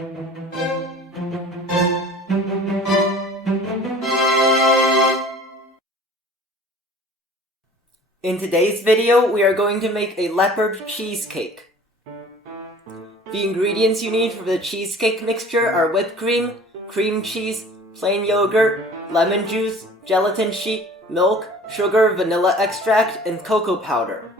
In today's video, we are going to make a leopard cheesecake. The ingredients you need for the cheesecake mixture are whipped cream, cream cheese, plain yogurt, lemon juice, gelatin sheet, milk, sugar, vanilla extract, and cocoa powder.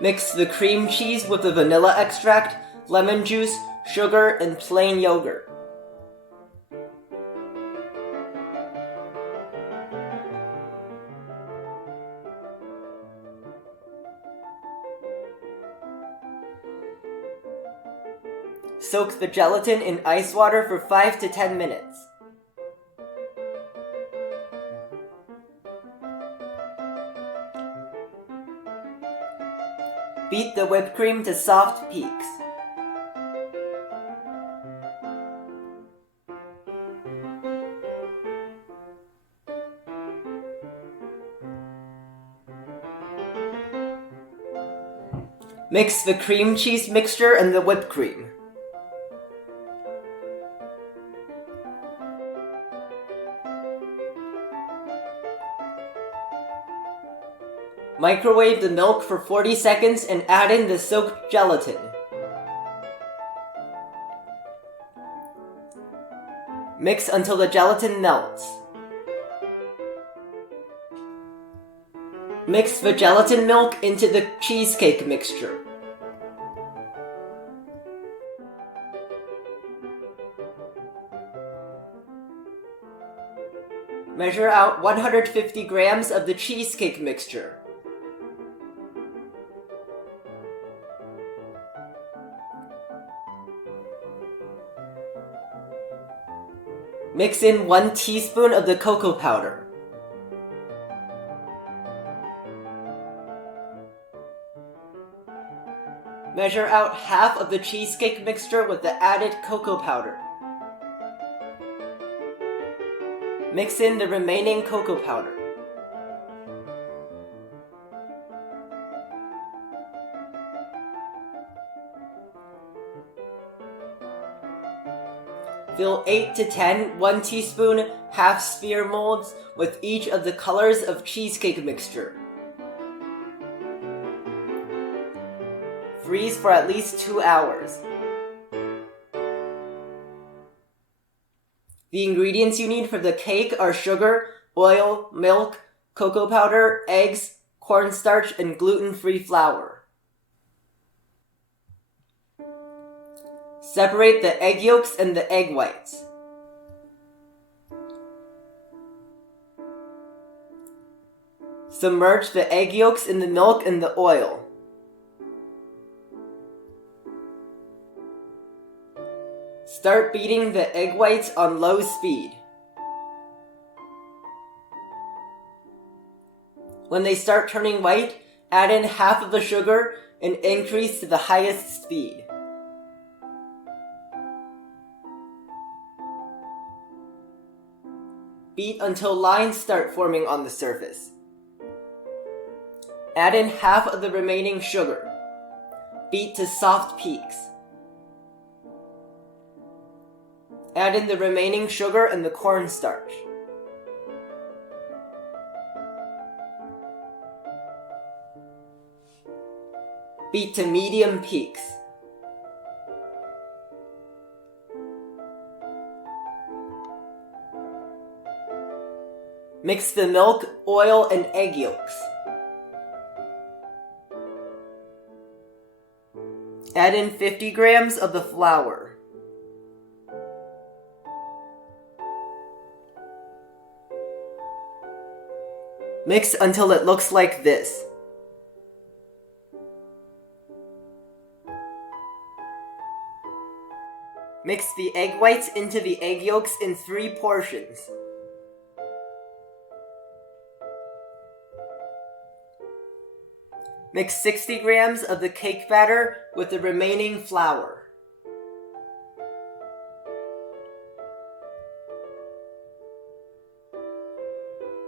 Mix the cream cheese with the vanilla extract, lemon juice, sugar, and plain yogurt. Soak the gelatin in ice water for 5 to 10 minutes. Beat the whipped cream to soft peaks. Mix the cream cheese mixture and the whipped cream. Microwave the milk for 40 seconds and add in the soaked gelatin. Mix until the gelatin melts. Mix the gelatin milk into the cheesecake mixture. Measure out 150 grams of the cheesecake mixture. Mix in 1 teaspoon of the cocoa powder. Measure out half of the cheesecake mixture with the added cocoa powder. Mix in the remaining cocoa powder. Fill 8 to 10 1 teaspoon half sphere molds with each of the colors of cheesecake mixture. Freeze for at least 2 hours. The ingredients you need for the cake are sugar, oil, milk, cocoa powder, eggs, cornstarch, and gluten-free flour. Separate the egg yolks and the egg whites. Submerge the egg yolks in the milk and the oil. Start beating the egg whites on low speed. When they start turning white, add in half of the sugar and increase to the highest speed. Beat until lines start forming on the surface. Add in half of the remaining sugar. Beat to soft peaks. Add in the remaining sugar and the cornstarch. Beat to medium peaks. Mix the milk, oil, and egg yolks. Add in 50 grams of the flour. Mix until it looks like this. Mix the egg whites into the egg yolks in 3 portions. Mix 60 grams of the cake batter with the remaining flour.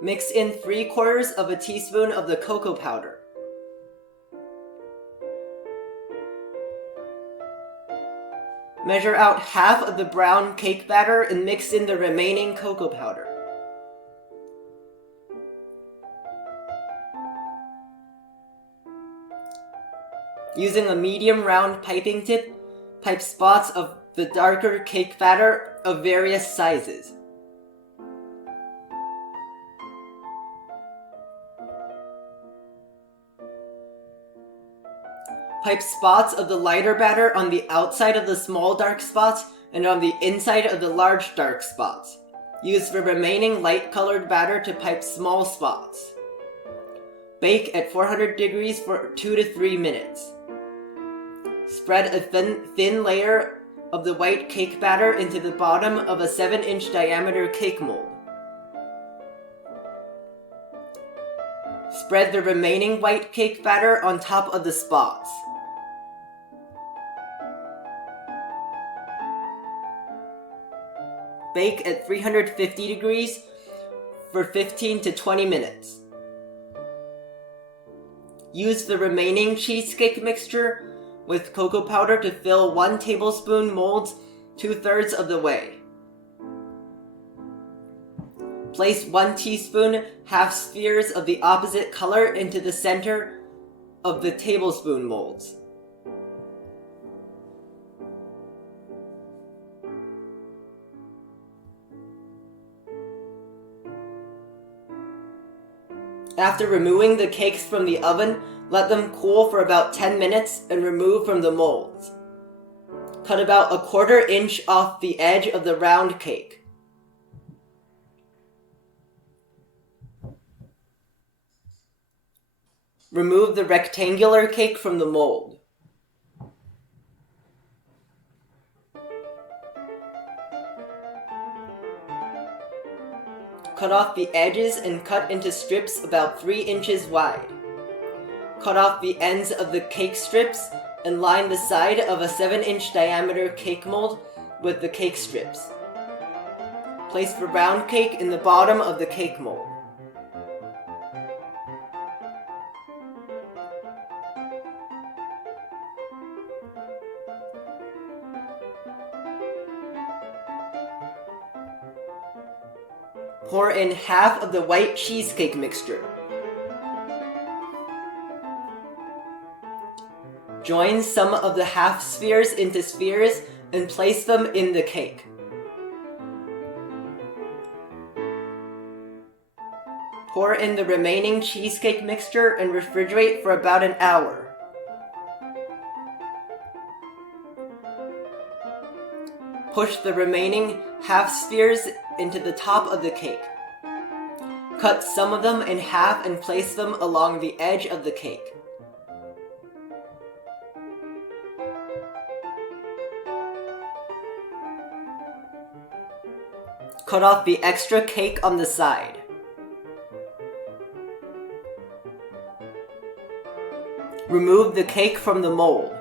Mix in 3/4 teaspoon of the cocoa powder. Measure out half of the brown cake batter and mix in the remaining cocoa powder. Using a medium round piping tip, pipe spots of the darker cake batter of various sizes. Pipe spots of the lighter batter on the outside of the small dark spots and on the inside of the large dark spots. Use the remaining light colored batter to pipe small spots. Bake at 400 degrees for 2 to 3 minutes. Spread a thin layer of the white cake batter into the bottom of a 7-inch diameter cake mold. Spread the remaining white cake batter on top of the spots. Bake at 350 degrees for 15 to 20 minutes. Use the remaining cheesecake mixture with cocoa powder to fill 1 tablespoon molds 2/3 of the way. Place 1 teaspoon half spheres of the opposite color into the center of the tablespoon molds. After removing the cakes from the oven, let them cool for about 10 minutes and remove from the molds. Cut about 1/4 inch off the edge of the round cake. Remove the rectangular cake from the mold. Cut off the edges and cut into strips about 3 inches wide. Cut off the ends of the cake strips and line the side of a 7-inch diameter cake mold with the cake strips. Place the round cake in the bottom of the cake mold. Pour in half of the white cheesecake mixture. Join some of the half spheres into spheres and place them in the cake. Pour in the remaining cheesecake mixture and refrigerate for about an hour. Push the remaining half spheres into the top of the cake. Cut some of them in half and place them along the edge of the cake. Cut off the extra cake on the side. Remove the cake from the mold.